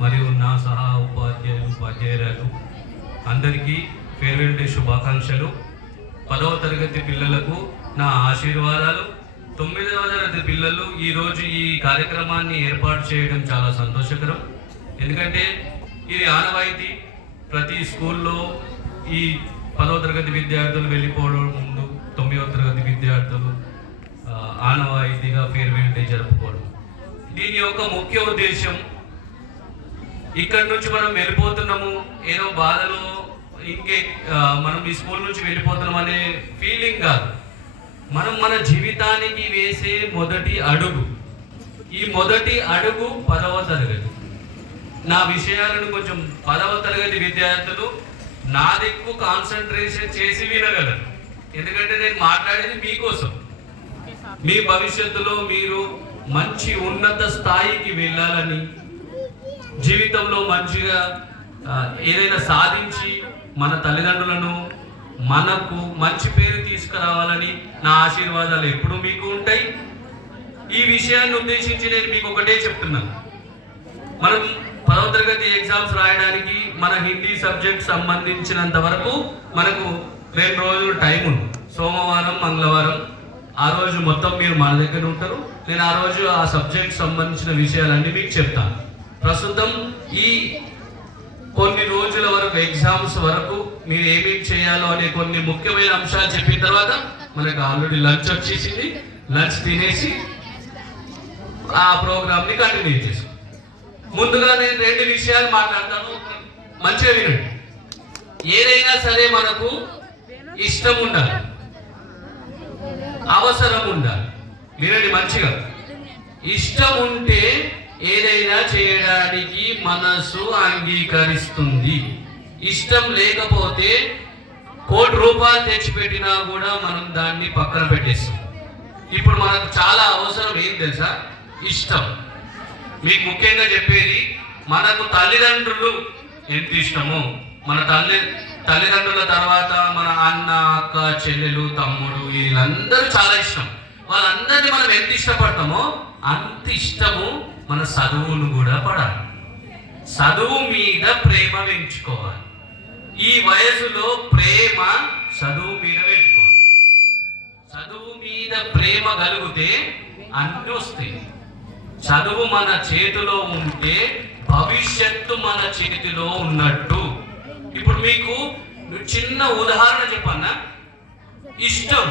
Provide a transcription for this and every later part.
మరియు నా సహా ఉపాధ్యాయులకు అందరికీ ఫేర్వెల్ డే శుభాకాంక్షలు. 10వ తరగతి పిల్లలకు నా ఆశీర్వాదాలు. 9వ తరగతి పిల్లలు ఈరోజు ఈ కార్యక్రమాన్ని ఏర్పాటు చేయడం చాలా సంతోషకరం. ఎందుకంటే ఇది ఆనవాయితీ. ప్రతి స్కూల్లో ఈ 10వ తరగతి విద్యార్థులు వెళ్ళిపోవడం ముందు 9వ తరగతి విద్యార్థులు ఆనవాయితీగా ఫేర్వెల్ డే జరుపుకోవడం. దీని యొక్క ముఖ్య ఉద్దేశం, ఇక్కడి నుంచి మనం వెళ్ళిపోతున్నాము ఏదో బాధలో మనం ఈ స్కూల్ నుంచి వెళ్ళిపోతున్నాం అనే ఫీలింగ్ కాదు. మనం మన జీవితానికి వేసే మొదటి అడుగు. ఈ మొదటి అడుగు 10వ తరగతి. నా విషయాలను కొంచెం 10వ తరగతి విద్యార్థులు నా దిక్కు కాన్సన్ట్రేషన్ చేసి వినగలరు. ఎందుకంటే నేను మాట్లాడేది మీకోసం. మీ భవిష్యత్తులో మీరు మంచి ఉన్నత స్థాయికి వెళ్ళాలని, జీవితంలో మంచిగా ఏదైనా సాధించి మన తల్లిదండ్రులను మనకు మంచి పేరు తీసుకురావాలని నా ఆశీర్వాదాలు ఎప్పుడూ మీకు ఉంటాయి. ఈ విషయాన్ని ఉద్దేశించి నేను మీకు ఒకటే చెప్తున్నాను. మనం 10వ తరగతి ఎగ్జామ్స్ రాయడానికి మన హిందీ సబ్జెక్ట్ సంబంధించినంత వరకు మనకు 2 రోజులు టైం ఉంది. సోమవారం, మంగళవారం. ఆ రోజు మొత్తం మీరు మన దగ్గర ఉంటారు. నేను ఆ రోజు ఆ సబ్జెక్ట్ సంబంధించిన విషయాలన్నీ మీకు చెప్తాను. ప్రస్తుతం ఈ కొన్ని రోజుల వరకు, ఎగ్జామ్స్ వరకు మీరు ఏమేమి చేయాలో అనే కొన్ని ముఖ్యమైన అంశాలు చెప్పిన తర్వాత మనకు ఆల్రెడీ లంచ్ వచ్చేసింది. లంచ్ తినేసి ఆ ప్రోగ్రామ్ని కంటిన్యూ చేసాం. ముందుగా నేను 2 విషయాలు మాట్లాడతాను, మంచిగా వినండి. ఏదైనా సరే మనకు ఇష్టం ఉండాలి, అవసరం ఉండాలి. వినండి మంచిగా. ఇష్టం ఉంటే ఏదైనా చేయడానికి మనసు అంగీకరిస్తుంది. ఇష్టం లేకపోతే 1 కోటి రూపాయలు తెచ్చిపెట్టినా కూడా మనం దాన్ని పక్కన పెట్టేస్తాం. ఇప్పుడు మనకు చాలా అవసరం ఏం తెలుసా? ఇష్టం. మీకు ముఖ్యంగా చెప్పేది, మనకు తల్లిదండ్రులు ఎంత ఇష్టమో, మన తల్లిదండ్రుల తర్వాత మన అన్న, అక్క, చెల్లెలు, తమ్ముడు, వీళ్ళందరూ చాలా ఇష్టం. వాళ్ళందరినీ మనం ఎంత ఇష్టపడతామో అంత ఇష్టము మన చదువును కూడా పడాలి. చదువు మీద ప్రేమ పెంచుకోవాలి. ఈ వయసులో ప్రేమ చదువు మీద పెట్టుకోవాలి. చదువు మీద ప్రేమ కలిగితే అన్నీ వస్తాయి. చదువు మన చేతిలో ఉంటే భవిష్యత్తు మన చేతిలో ఉన్నట్టు. ఇప్పుడు మీకు చిన్న ఉదాహరణ చెప్పన్నా. ఇష్టం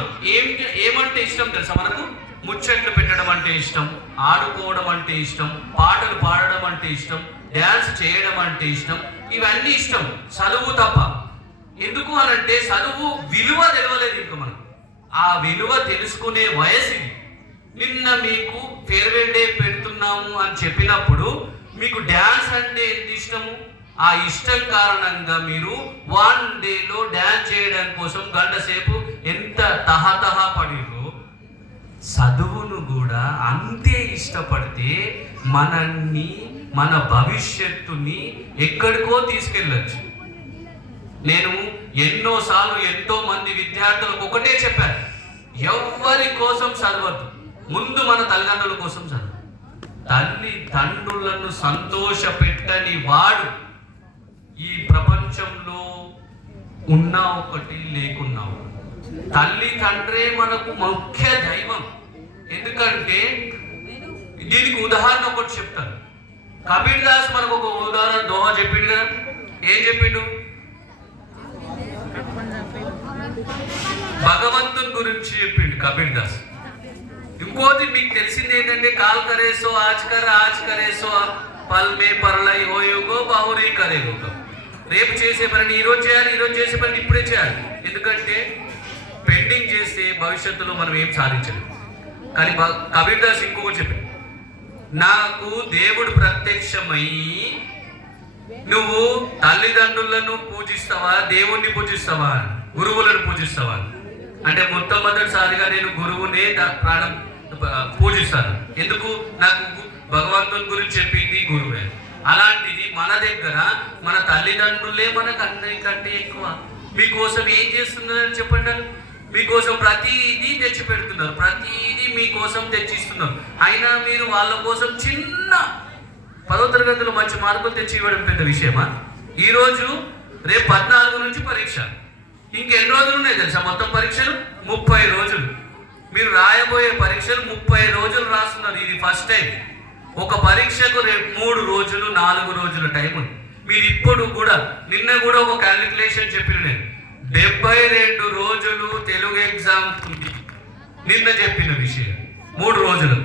ఏమంటే ఇష్టం తెలుసా? మనకు ముచ్చట్లు పెట్టడం అంటే ఇష్టం, ఆడుకోవడం అంటే ఇష్టం, పాటలు పాడడం అంటే ఇష్టం, డ్యాన్స్ చేయడం అంటే ఇష్టం. ఇవన్నీ ఇష్టం, చదువు తప్ప. ఎందుకు అనంటే చదువు విలువ తెలవలేదు ఇంకా మనకు. ఆ విలువ తెలుసుకునే వయసు ఇది. నిన్న మీకు ఫేర్వెల్ డే పెడుతున్నాము అని చెప్పినప్పుడు మీకు డ్యాన్స్ అంటే ఎంత ఇష్టము, ఆ ఇష్టం కారణంగా మీరు 1 డేలో డ్యాన్స్ చేయడం కోసం 1 గంట సేపు ఎంత తహతహ పడిరో, చదువును కూడా అంతే ఇష్టపడితే మన భవిష్యత్తుని ఎక్కడికో తీసుకెళ్ళచ్చు. నేను ఎన్నోసార్లు ఎంతో మంది విద్యార్థులకు ఒకటే చెప్పాను, ఎవరి కోసం చదవద్దు, ముందు మన తల్లిదండ్రుల కోసం చదువు. తల్లిదండ్రులను సంతోష పెట్టని వాడు ఈ ప్రపంచంలో ఉన్నా ఒకటి, లేకున్నా ఒకటి. తల్లి తండ్రే మనకు ముఖ్య దైవం. ఎందుకంటే దీనికి ఉదాహరణ ఒకటి చెప్తాను. కబీర్ దాస్ మనకు ఒక ఉదాహరణ దోహా చెప్పిండు కదా. ఏం చెప్పిండు? భగవంతుని గురించి చెప్పిండు కబీర్ దాస్. ఇంకోటి మీకు తెలిసింది ఏంటంటే, కాల్ కరేసో ఆజ్ కరేసో పల్ మే పర్లై హోయోగో బాహురీ కరేగో. రేపు చేసే పని ఈరోజు చేయాలి, ఈరోజు చేసే పని ఇప్పుడే చేయాలి. ఎందుకంటే పెండింగ్ చేస్తే భవిష్యత్తులో మనం ఏం సాధించలేము. కానీ కబీర్ దాస్ ఇంకొకటి చెప్పింది, నాకు దేవుడు ప్రత్యక్షమై నువ్వు తల్లిదండ్రులను పూజిస్తావా, దేవుణ్ణి పూజిస్తావా, గురువులను పూజిస్తావా అంటే, మొట్టమొదటిసారిగా నేను గురువునే ప్రాణం పూజిస్తాను. ఎందుకు? నాకు భగవంతుని గురించి చెప్పింది గురువే. అలాంటిది మన దగ్గర మన తల్లిదండ్రులే మనకు అన్నిటికంటే ఎక్కువ. మీకోసం ఏం చేస్తున్నారని చెప్పండి. మీకోసం ప్రతిదీ తెచ్చి పెడుతున్నారు, ప్రతిదీ మీకోసం తెచ్చిస్తున్నారు. అయినా మీరు వాళ్ళ కోసం చిన్న 10వ తరగతిలో మంచి మార్కులు తెచ్చి ఇవ్వడం పెద్ద విషయమా? ఈరోజు రేపు 14 నుంచి పరీక్ష. ఇంకెన్ని రోజులు ఉన్నాయి తెలుసా? మొత్తం పరీక్షలు 30 రోజులు. మీరు రాయబోయే పరీక్షలు 30 రోజులు రాస్తున్నారు. ఇది ఫస్ట్ టైం. ఒక పరీక్షకు రేపు 3 రోజులు 4 రోజుల టైం ఉంది. మీరు ఇప్పుడు కూడా నిన్న కూడా ఒక క్యాలిక్యులేషన్ చెప్పిన నేను 72 రోజులు తెలుగు ఎగ్జామ్ ఉంది. నిన్న చెప్పిన విషయం 3 రోజులు.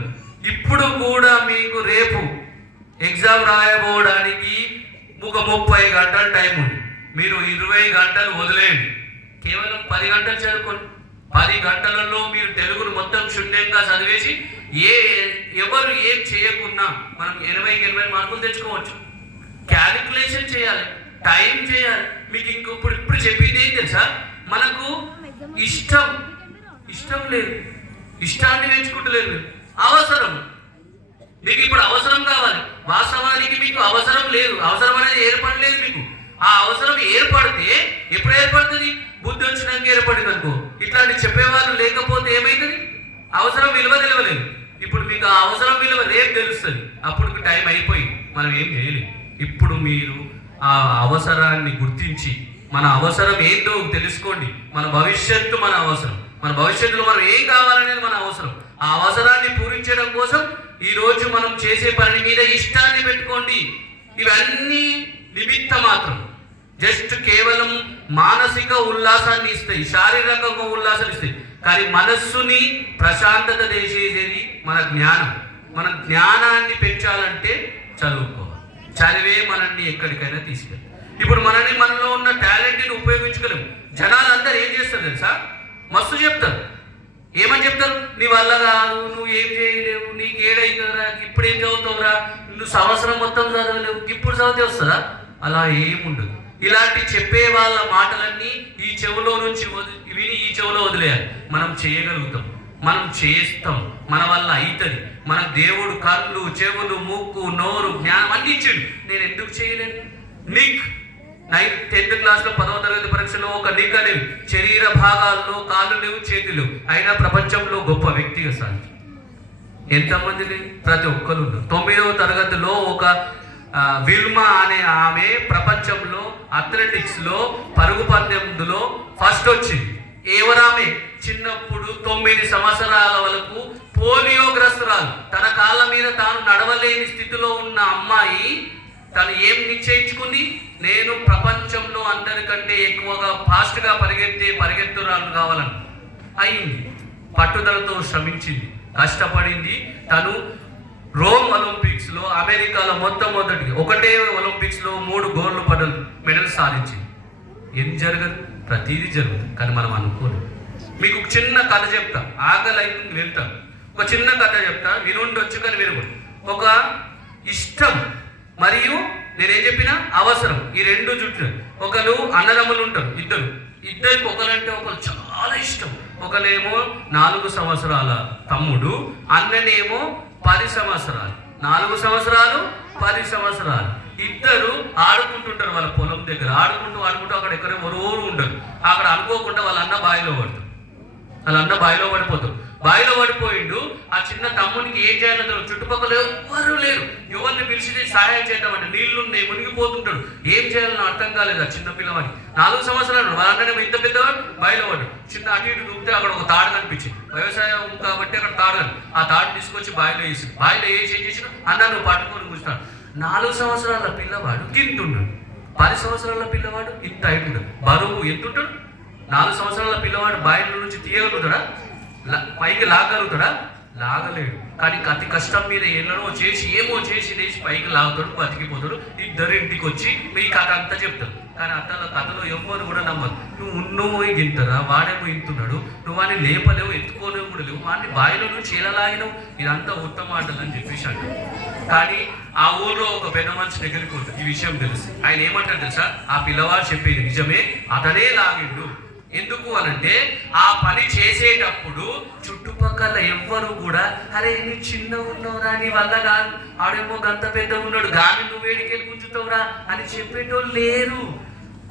ఇప్పుడు కూడా మీకు రేపు ఎగ్జామ్ రాయబోవడానికి ఒక 30 గంటల టైం ఉంది. మీరు 20 గంటలు వదిలేయండి, కేవలం 10 గంటలు చదువుకోండి. 10 గంటలలో మీరు తెలుగును మొత్తం శూన్యంగా చదివేసి ఎవరు ఏం చేయకున్నా మనం 80 మార్కులు తెచ్చుకోవచ్చు. క్యాలిక్యులేషన్ చేయాలి, టైం చేయాలి. మీకు ఇప్పుడు చెప్పింది ఏం తెలుసా? మనకు ఇష్టం లేదు, ఇష్టాన్ని నేర్చుకుంటలేదు. అవసరం, మీకు ఇప్పుడు అవసరం కావాలి. వాస్తవానికి మీకు అవసరం లేదు, అవసరం అనేది ఏర్పడలేదు మీకు. ఆ అవసరం ఏర్పడితే ఎప్పుడు ఏర్పడుతుంది? బుద్ధి వచ్చినాక ఏర్పడింది అనుకో. ఇట్లాంటి చెప్పేవాళ్ళు లేకపోతే ఏమైతుంది? అవసరం విలువ తెలియలేదు. ఇప్పుడు మీకు ఆ అవసరం విలువ రేపు తెలుస్తుంది. అప్పుడు టైం అయిపోయింది, మనం ఏం చేయలేదు. ఇప్పుడు మీరు ఆ అవసరాన్ని గుర్తించి మన అవసరం ఏంటో తెలుసుకోండి. మన భవిష్యత్తు మన అవసరం, మన భవిష్యత్తులో మనం ఏం కావాలనేది మన అవసరం. ఆ అవసరాన్ని పూరించడం కోసం ఈరోజు మనం చేసే పని మీద ఇష్టాన్ని పెట్టుకోండి. ఇవన్నీ నిమిత్త మాత్రం, జస్ట్ కేవలం మానసిక ఉల్లాసాన్ని ఇస్తాయి, శారీరకంగా ఉల్లాసాన్ని ఇస్తాయి. కానీ మనస్సుని ప్రశాంతత చేసేది మన జ్ఞానం. మన జ్ఞానాన్ని పెంచాలంటే చదువుకోవాలి. చదివే మనల్ని ఎక్కడికైనా తీసుకెళ్ళి. ఇప్పుడు మనలో ఉన్న టాలెంట్ని ఉపయోగించుకోలేము. జనాలు అందరూ ఏం చేస్తారు తెలుసా? మస్తు చెప్తారు. ఏమని చెప్తారు? నీ వల్ల కాదు, నువ్వు ఏం చేయలేవు, నీకు ఏడైతుందిరా, ఇప్పుడు ఏం చదువుతావురా, నువ్వు సంవత్సరం మొత్తం చదవలేవు, ఇప్పుడు చదివితే వస్తుందా? అలా ఏముండదు. ఇలాంటి చెప్పే వాళ్ళ మాటలన్నీ ఈ చెవులో నుంచి విని ఈ చెవులో వదిలేయాలి. మనం చేయగలుగుతాం, మనం చేస్తాం, మన వల్ల అవుతుంది. మన దేవుడు కళ్ళు, చెవులు, ముక్కు, నోరు, జ్ఞానం అన్ని ఇచ్చాడు. నేను ఎందుకు చేయలేను? నిక్ 10th క్లాస్లో 10వ తరగతి పరీక్షలో ఒక నిక్ అనేవి శరీర భాగాల్లో కాళ్ళు లేవు, చేతులు లేవు, అయినా ప్రపంచంలో గొప్ప వ్యక్తిగా సాగి ఎంతమంది లేవు? ప్రతి ఒక్కరు ఉన్నారు. 9వ తరగతిలో ఒక విల్మా అనే ఆమె ప్రపంచంలో అథ్లెటిక్స్లో పరుగు పందెంలో ఫస్ట్ వచ్చింది. ఎవరామె? చిన్నప్పుడు 9 సంవత్సరాల వరకు పోలియోగ్రస్తురాలు, తన కాళ్ళ మీద తాను నడవలేని స్థితిలో ఉన్న అమ్మాయి తను ఏం నిశ్చయించుకుంది? నేను ప్రపంచంలో అందరికంటే ఎక్కువగా ఫాస్ట్గా పరిగెత్తురాలు కావాలని అయింది. పట్టుదలతో శ్రమించింది, కష్టపడింది. తను రోమ్ ఒలింపిక్స్లో అమెరికాలో మొట్టమొదటి ఒకటే ఒలింపిక్స్లో 3 గోల్డ్ మెడల్ సాధించింది. ఏం జరగదు? ప్రతిదీ జరుగుతుంది, కానీ మనం అనుకోలేదు. మీకు ఒక చిన్న కథ చెప్తా, ఆకలి అయితే వెళ్తాం. ఒక చిన్న కథ చెప్తా, వినుండొచ్చు కానీ వినకూడదు. ఒక ఇష్టం మరియు నేనేం చెప్పినా అవసరం, ఈ 2 జుట్లు. ఒకరు అన్నదమ్ములు ఉంటారు, ఇద్దరికి ఒకరంటే ఒకరు చాలా ఇష్టం. ఒకరేమో 4 సంవత్సరాల తమ్ముడు, అన్ననేమో 10 సంవత్సరాలు. 4 సంవత్సరాలు 10 సంవత్సరాలు. ఇద్దరు ఆడుకుంటుంటారు వాళ్ళ పొలం దగ్గర. ఆడుకుంటూ అక్కడ ఎక్కడో ఎవరు ఉండరు. అక్కడ అనుకోకుండా వాళ్ళ అన్న బావిలో పడిపోతాడు. బావిలో పడిపోయిండు. ఆ చిన్న తమ్మునికి ఏం చేయాలో చుట్టుపక్కల ఎవరు లేరు. ఎవరిని పిలిచి సహాయం చేద్దామంటే నీళ్లున్నాయి, మునిగిపోతుంటాడు. ఏం చేయాలని అర్థం కాలేదు ఆ చిన్న పిల్లవాడికి. 4 సంవత్సరాలు. వాళ్ళంటేనేమో ఇంత పెద్దవాడు బావిలో పడ్డాడు. చిన్న అటు ఇటు దూకితే అక్కడ ఒక తాడు కనిపించింది. వ్యవసాయం కాబట్టి అక్కడ తాడు ఆ తాడు తీసుకొచ్చి బావిలో వేసింది. బావిలో వేసి ఏం చేసిన? అన్న నువ్వు పట్టుకొని కూర్చున్నాడు. 4 సంవత్సరాల పిల్లవాడు గింతుంటాడు. 10 సంవత్సరాల పిల్లవాడు ఇంత అయిపోతాడు. బరువు ఎంతుంటాడు? 4 సంవత్సరాల పిల్లవాడు బావిలో నుంచి తీయగలుగుతాడా? పైకి లాగలుగుతాడా? లాగలేడు. కానీ అతి కష్టం మీద ఏమో చేసి లేచి పైకి లాగుతాడు, బతికిపోతాడు. ఇద్దరు ఇంటికి వచ్చి ఈ కథ అంతా చెప్తారు. కానీ కథలో ఎవ్వరు కూడా నమ్మరు. నువ్వు గింతరా, వాడేమో ఇంతున్నాడు, నువ్వు వాడిని లేపలేవు, ఎత్తుకోలేవు కూడా లేవు, వాడిని బావిలో నుంచి ఎలా లాగినవు, ఇదంతా ఉత్తమ మాటలు అని చెప్పేసి అంటారు. కానీ ఆ ఊళ్ళో ఒక పెద్ద మనిషి దగ్గరికి ఉంటుంది. ఈ విషయం తెలుసు. ఆయన ఏమంటారు తెలుసా? ఆ పిల్లవాడు చెప్పేది నిజమే, అతనే లాగిండు. ఎందుకు అనంటే ఆ పని చేసేటప్పుడు చుట్టుపక్కల ఎవ్వరు కూడా అరే నీ చిన్న ఉన్నావురా, నీ వల్ల కాదు, ఆడేమో గంత పెద్ద ఉన్నాడు, గాని నువ్వేడికెళ్ళి గుంజుతావురా అని చెప్పేటోళ్ళు లేరు.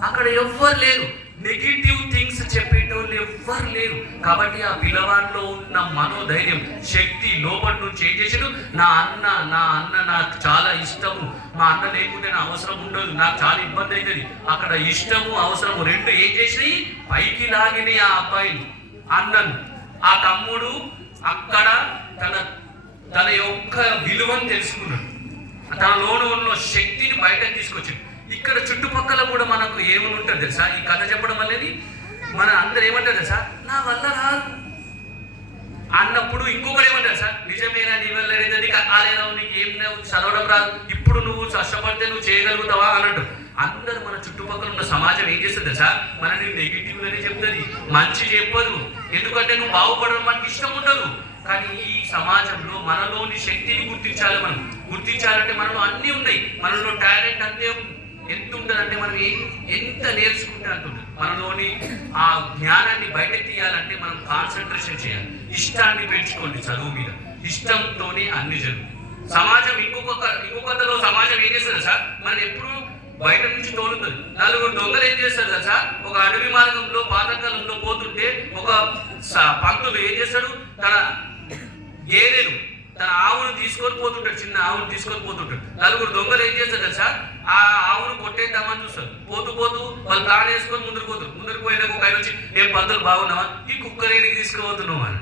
అక్కడ ఎవ్వరు లేరు. నెగిటివ్ థింగ్స్ చెప్పేటోళ్ళు ఎవ్వరు లేరు. కాబట్టి ఆ పిల్లవాడిలో ఉన్న మనోధైర్యం, శక్తి లోపల నుంచి ఏం చేసాడు, నా అన్న నాకు చాలా ఇష్టము, మా అన్న లేకుంటే నా అవసరం ఉండదు, నాకు చాలా ఇబ్బంది అవుతుంది. అక్కడ ఇష్టము అవసరము రెండు ఏం చేసినాయి, పైకి లాగినాయి ఆ అబ్బాయిని, అన్నను. ఆ తమ్ముడు అక్కడ తన యొక్క విలువను తెలుసుకున్నాడు, తనలోనూ ఉన్న శక్తిని బయటకు తీసుకొచ్చాడు. ఇక్కడ చుట్టుపక్కల కూడా మనకు ఏమని ఉంటుంది తెలుసా, ఈ కథ చెప్పడం వల్లది మన అందరు ఏమంటారు తెలుసా, నా వల్ల రాదు అన్నప్పుడు ఇంకొకటి ఏమంటారు సార్, నిజమేనా నీ వల్ల ఏదైతే కాలేదా, నీకు ఏం చదవడం రాదు, ఇప్పుడు నువ్వు కష్టపడితే నువ్వు చేయగలుగుతావా అన్నట్టు. అందరూ మన చుట్టుపక్కల ఉన్న సమాజం ఏం చేస్తుంది తెలుసా, మనని నెగిటివ్ అని చెప్తుంది, మంచి చెప్పదు. ఎందుకంటే నువ్వు బాగుపడడం మనకి ఇష్టం ఉండదు. కానీ ఈ సమాజంలో మనలోని శక్తిని గుర్తించాలి. మనం గుర్తించాలంటే మనలో అన్నీ ఉన్నాయి, మనలో టాలెంట్ అంతే ఎంత ఉంటుందంటే మనం ఎంత నేర్చుకుంటే అంత ఉంటుంది. మనలోని ఆ జ్ఞానాన్ని బయట తీయాలంటే మనం కాన్సన్ట్రేషన్ చేయాలి, ఇష్టాన్ని పెంచుకోండి చదువు మీద. ఇష్టంతోనే అన్ని జరుగుతుంది. సమాజం ఇంకొకలో సమాజం ఏం చేస్తుంది సార్, మనం ఎప్పుడు బయట నుంచి తోలుతుంది. నలుగురు దొంగలు ఏం చేస్తారు కదా సార్, ఒక అడవి మార్గంలో పాతకాలంలో పోతుంటే ఒక పంతులు ఏం చేస్తాడు, తన గేదెను తన ఆవును తీసుకొని పోతుంటాడు, చిన్న ఆవును తీసుకొని పోతుంటాడు. నలుగురు దొంగలు ఏం చేస్తారు తెలుసా, ఆ ఆవును కొట్టేద్దామని చూస్తారు. పోతూ వాళ్ళు ప్లాన్ వేసుకొని ముందుకు పోతారు. ముందుకు పోయినాక ఒక ఆయన వచ్చి, ఏం పంతులు బాగున్నావా, ఈ కుక్కరేనికి తీసుకుపోతున్నావు అని.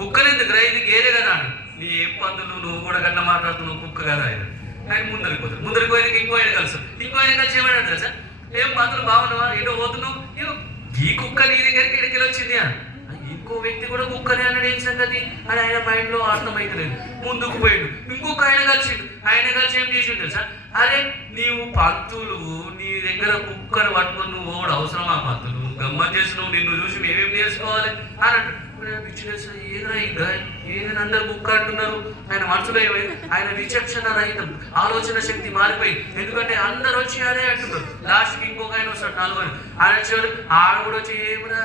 కుక్కర్ ఎందుకు రా, ఇది గేరే కదా అని. నీ ఏం పంతులు, నువ్వు కూడా గట్ల మాట్లాడుతున్నావు, కుక్క కదా ఆయన. ఆయన ముందరికి పోతారు. ముందరికి పోయినాక ఇంకో ఆయన కలుస్తారు. ఇంకో ఆయన కలిసి ఏమన్నాడు తెలుసా, ఏం పంతులు బాగున్నావా, ఏటో పోతున్నావు, ఈ కుక్క నీ దగ్గరికి ఇడికి వచ్చింది అని. ఇంకో వ్యక్తి కూడా కుక్కనే అన్నాడు, ఏం సంగతి అని ఆయన మైండ్లో అర్థమైతలేదు. ముందుకు పోయాడు. ఇంకొక ఆయన కలిసిండు. ఆయన కలిసి ఏం చేసిండు తెలుసా, అరే నీవు పంతులు, నీ దగ్గర కుక్కను పట్టుకొని నువ్వు కూడా అవసరమా పంతులు, గమ్మత్ చేసినావు, నిన్ను చూసి మేమేం చేసుకోవాలి అన్నట్టు. ఏదైనా అందరు కుక్క అంటున్నారు. ఆయన మనసులో ఏమైంది, ఆయన విచక్షణ రహితం, ఆలోచన శక్తి మారిపోయింది. ఎందుకంటే అందరు వచ్చి అదే అంటున్నారు. లాస్ట్కి ఇంకొక ఆయన వస్తాడు, నాలుగు ఆయన వచ్చాడు. ఆడ కూడా వచ్చి ఏమరా,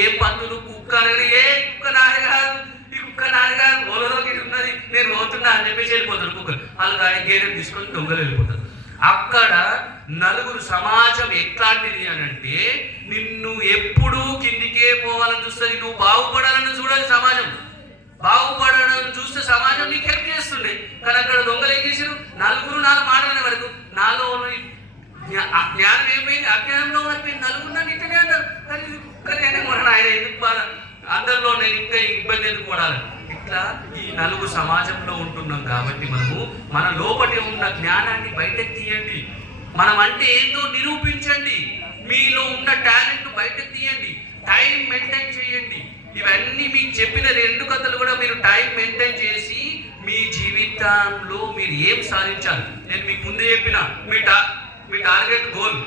ఏ పంతులు కుక్క అనేది, ఏ కుక్క నాది కాదు, ఈ కుక్క నాది కాదు, ఓలలోకి ఉన్నది, నేను పోతున్నా అని చెప్పేసి వెళ్ళిపోతారు కుక్కలు. వాళ్ళు ఆయన గేదెని తీసుకొని దొంగలు వెళ్ళిపోతారు. అక్కడ నలుగురు సమాజం ఎట్లాంటిది అని అంటే, నిన్ను ఎప్పుడూ కిందికే పోవాలని చూస్తుంది, నువ్వు బాగుపడాలని చూడాలి సమాజం. బాగుపడాలని చూస్తే సమాజం నీకు హెల్ప్ చేస్తుండే. కానీ అక్కడ దొంగలు ఏం చేశారు, నాలుగు మాటలనే వరకు నాలో జ్ఞానం ఏమైంది, అజ్ఞానంలో మారిపోయింది. నలుగురు నన్ను ఇట్టనే అన్నారు, కానీ మన ఆయన ఎందుకు బాధ, అందరిలో నేను ఇంకా ఇబ్బంది ఎందుకు పడాలి. ఇట్లా ఈ నలుగురు సమాజంలో ఉంటున్నాం కాబట్టి మనము మన లోపటి ఉన్న జ్ఞానాన్ని బయటకు తీయండి. మనం అంటే ఏంటో నిరూపించండి. మీలో ఉన్న టాలెంట్ బయటకు తీయండి. టైం మెయింటైన్ చేయండి. ఇవన్నీ మీకు చెప్పిన రెండు కథలు కూడా మీరు టైం మెయింటైన్ చేసి మీ జీవితంలో మీరు ఏం సాధించాలి. నేను మీకు ముందే చెప్పిన, మీ టార్గెట్ గోల్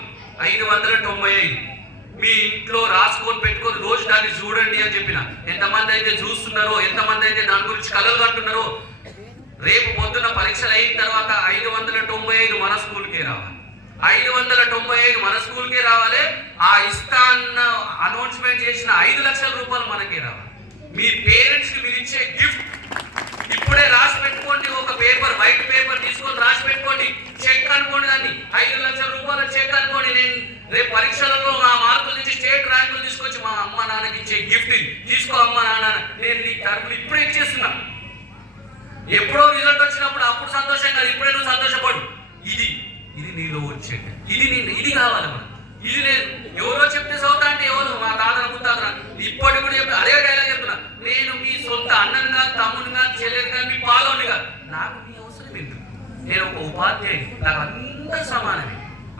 595. మీ ఇంట్లో రాసుకొని పెట్టుకొని రోజు దాన్ని చూడండి అని చెప్పిన. ఎంతమంది అయితే చూస్తున్నారో, ఎంతమంది అయితే దాని గురించి కలలు కంటున్నారో, రేపు పొద్దున్న పరీక్షలు అయిన తర్వాత 595 మన స్కూల్కే రావాలి. 595 మన స్కూల్కే రావాలి. ఆ ఇస్తా అన్న అనౌన్స్మెంట్ చేసిన 5 లక్షల రూపాయలు మనకే రావాలి. మీ పేరెంట్స్కి మీరు ఇచ్చే గిఫ్ట్ ఇప్పుడే రాసి పెట్టుకోండి. ఒక పేపర్, వైట్ పేపర్ తీసుకొని రాసి పెట్టుకోండి. చెక్ అనుకోండి, దాన్ని 5 లక్షల రూపాయల చెక్ అనుకోండి. నేను రేపు పరీక్షలలో నా మార్కుల నుంచి స్టేట్ ర్యాంకులు తీసుకొచ్చి మా అమ్మ నాన్నకి ఇచ్చే గిఫ్ట్ తీసుకో అమ్మ నాన్న, నేను నీ తరపున ఇప్పుడే ఇచ్చేస్తున్నా. ఎప్పుడో రిజల్ట్ వచ్చినప్పుడు అప్పుడు సంతోషం కాదు, ఇప్పుడే నువ్వు సంతోషపడు. ఇది నీలో వచ్చేది, ఇది కావాలి మనం. ఇది లేదు, ఎవరో చెప్తే చదువుతా అంటే ఎవరు, మా తాతను ముత్తాతన ఇప్పటికి కూడా చెప్పి అదే డైలాగ్ చెప్తున్నా. నేను మీ సొంత అన్నను కాదు, తమ్ముని కాదు, చెల్లెని కాదు, మీ పాలోని కాదు. నాకు మీ అవసరం ఎందుకు? నేను ఒక ఉపాధ్యాయుని, నాకు అందరు సమానమే.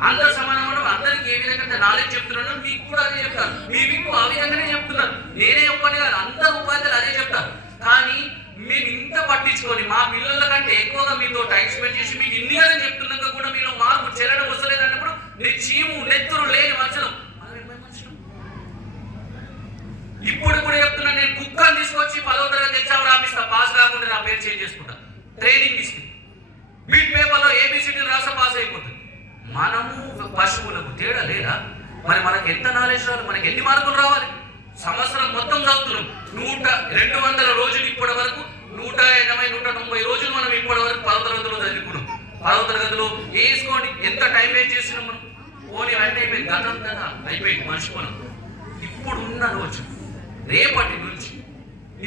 అందరు సమానం అంటే అందరికి ఏ విధంగా నాలెడ్జ్ చెప్తున్నాను, మీకు కూడా అదే చెప్తాను. మీకు ఆ విధంగానే చెప్తున్నారు. నేనే ఒక్కటి కాదు, అందరు ఉపాధ్యాయులు అదే చెప్తారు. కానీ మేము ఇంత పట్టించుకొని మా పిల్లల కంటే ఎక్కువగా మీతో టైం స్పెండ్ చేసి మీకు ఇన్నిగానే చెప్తున్నాక కూడా మీలో మార్పు చెల్లడం వస్తలేదు అన్నప్పుడు నీ చీము నెత్తురు లేని మనుషులు ఇప్పుడు కూడా చెప్తున్నా. నేను కుక్కను తీసుకొచ్చి 10వ తరగతి ఎగ్జామ్ రాపిస్తా, పాస్ కాకుండా నా పేరు చేంజ్ చేసుకుంటా. ట్రైనింగ్ ఇస్తే బిట్ పేపర్లో ఏబిసిడీలు రాస్తే పాస్ అయిపోతుంది. మనము పశువులకు తేడా లేదా? మరి మనకు ఎంత నాలెడ్జ్ రావాలి, మనకి ఎన్ని మార్కులు రావాలి? సంవత్సరం మొత్తం చదువుతున్నాం. 200 రోజులు ఇప్పటి వరకు 180, 190 రోజులు మనం ఇప్పటి వరకు 10వ తరగతిలో చదువుకున్నాం. 10వ తరగతిలో వేసుకోండి ఎంత టైం వేస్ట్ చేస్తున్నాం మనం. పోనీ అంటే అయిపోయింది, గతం కదా అయిపోయింది, మర్చిపోను. ఇప్పుడున్న రోజు రేపటి నుంచి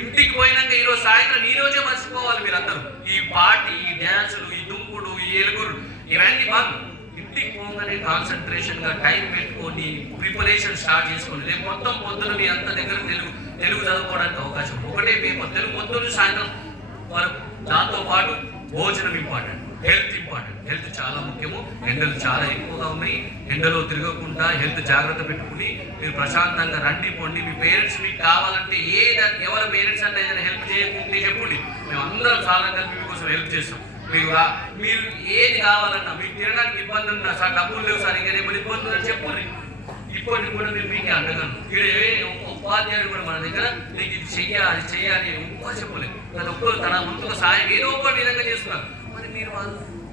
ఇంటికి పోయినాక ఈరోజు సాయంత్రం ఈ రోజే మర్చిపోవాలి మీరందరూ. ఈ పార్టీ, ఈ డ్యాన్సులు, ఈ దుంకుడు, ఈ ఎలుగురు ఇవన్నీ బాగు. ఇంటికి పోగానే కాన్సన్ట్రేషన్గా టైం పెట్టుకొని ప్రిపరేషన్ స్టార్ట్ చేసుకొని రేపు మొత్తం పొద్దున మీ అంత దగ్గర తెలుగు చదువుకోవడానికి అవకాశం. ఒకటే పేపర్ తెలుగు పొద్దున్న సాయంత్రం వరకు. దాంతో పాటు భోజనం ఇంపార్టెంట్, హెల్త్ ఇంపార్టెంట్. హెల్త్ చాలా ముఖ్యము. ఎండలు చాలా ఎక్కువగా ఉన్నాయి. ఎండలో తిరగకుండా హెల్త్ జాగ్రత్త పెట్టుకుని మీరు ప్రశాంతంగా రండి పొండి. మీ పేరెంట్స్ మీకు కావాలంటే ఎవరి పేరెంట్స్ అంటే ఏదైనా హెల్ప్ చేయకుంటే చెప్పండి, మేము అందరం చాలా కలిపి మీకోసం హెల్ప్ చేస్తాం. మీరు ఏది కావాలన్నా, మీకు తినడానికి ఇబ్బంది ఉన్నా, సార్ డబ్బులు లేవు సార్, ఇంకా రేపు ఇబ్బంది ఉందని చెప్పండి. ఇప్పటికి కూడా మేము మీకే అండగాను. ఇక్కడ ఉపాధ్యాయుడు కూడా మన దగ్గర నీకు ఇది చెయ్యాలి చెయ్యాలి ఒక్క చెప్పలేదు. ప్రతి ఒక్కరు తన ముందుగా సాయం ఏదో ఒక విధంగా చేస్తున్నారు. మరి మీరు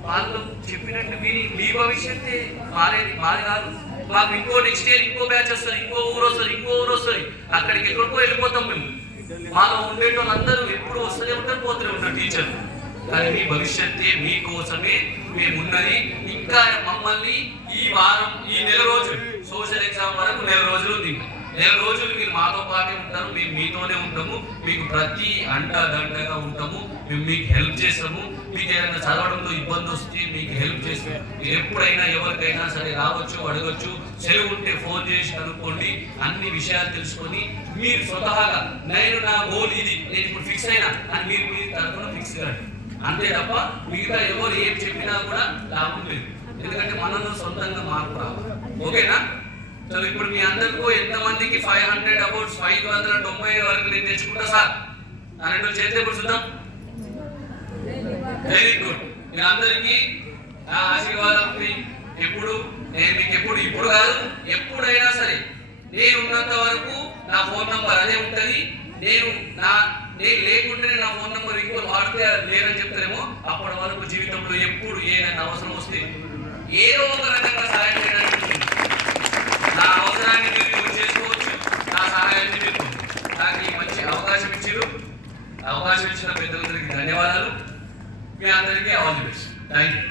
వాళ్ళు చెప్పినట్టు విని మీ భవిష్యత్తే మారేది మాది కాదు. మాకు ఇంకో నెక్స్ట్ ఇయర్ ఇంకో బ్యాచ్ వస్తుంది, ఇంకో ఊరు వస్తుంది, ఇంకో ఊరు వస్తుంది. అక్కడికి ఎక్కడికో వెళ్ళిపోతాం మేము. మాలో ఉండేటోళ్ళందరూ ఎప్పుడు వస్తూనే ఉంటారు, పోతూనే ఉంటారు టీచర్లు. కానీ మీ భవిష్యత్తే మీకోసమే మేమున్నది. ఇంకా మమ్మల్ని ఈ వారం, ఈ నెల రోజులు, సోషల్ ఎగ్జామ్ వరకు నెల రోజులు ఉంది. నెల రోజులు మీరు మాతో పాటే ఉంటారు, మేము మీతోనే ఉంటాము. మీకు ప్రతి అండదండగా ఉంటాము. మేము మీకు హెల్ప్ చేస్తాము. మీకు ఏదైనా చదవడంలో ఇబ్బంది వస్తే మీకు హెల్ప్ చేస్తాము. మీరు ఎప్పుడైనా ఎవరికైనా సరే రావచ్చు, అడగచ్చు. సెలవు ఉంటే ఫోన్ చేసి కనుక్కోండి. అన్ని విషయాలు తెలుసుకొని మీరు స్వతహాగా నేను నా గోల్ ఇది, నేను ఇప్పుడు ఫిక్స్ అయినా అని మీరు మీ తరఫున ఫిక్స్ కాండి. అంతే తప్ప మిగతా ఎవరు ఏం చెప్పినా కూడా లాభం లేదు. ఎందుకంటే మనలో సొంతంగా మార్పు రావాలి. ఓకేనా? చలో ఇప్పుడు మీ అందరికీ ఎంతమందికి 500 అబౌట్ 590 వరకు నేను తెచ్చుకుంటా సార్ అన్నట్టు చేస్తే ఇప్పుడు చూద్దాం. Very good. మీ అందరికీ నా ఆశీర్వాదం. ఎప్పుడు నేను మీకు ఇప్పుడు కాదు, ఎప్పుడైనా సరే నేను ఉన్నంత వరకు నా ఫోన్ నంబర్ అదే ఉంటుంది. నేను లేకుంటేనే నా ఫోన్ నంబర్ ఇంకో వాడితే లేరని చెప్తారేమో. అప్పటి వరకు జీవితంలో ఎప్పుడు ఏదైనా అవసరం వస్తే ఏదో ఒక రకంగా సహాయం చేయడానికి నా అవసరాన్ని మీరు యూజ్ చేసుకోవచ్చు, నా సహాయాన్ని మీరు. నాకు ఈ మంచి అవకాశం ఇచ్చారు. అవకాశం ఇచ్చిన పెద్దలందరికీ ధన్యవాదాలు. మీ అందరికీ all the best. Thank you.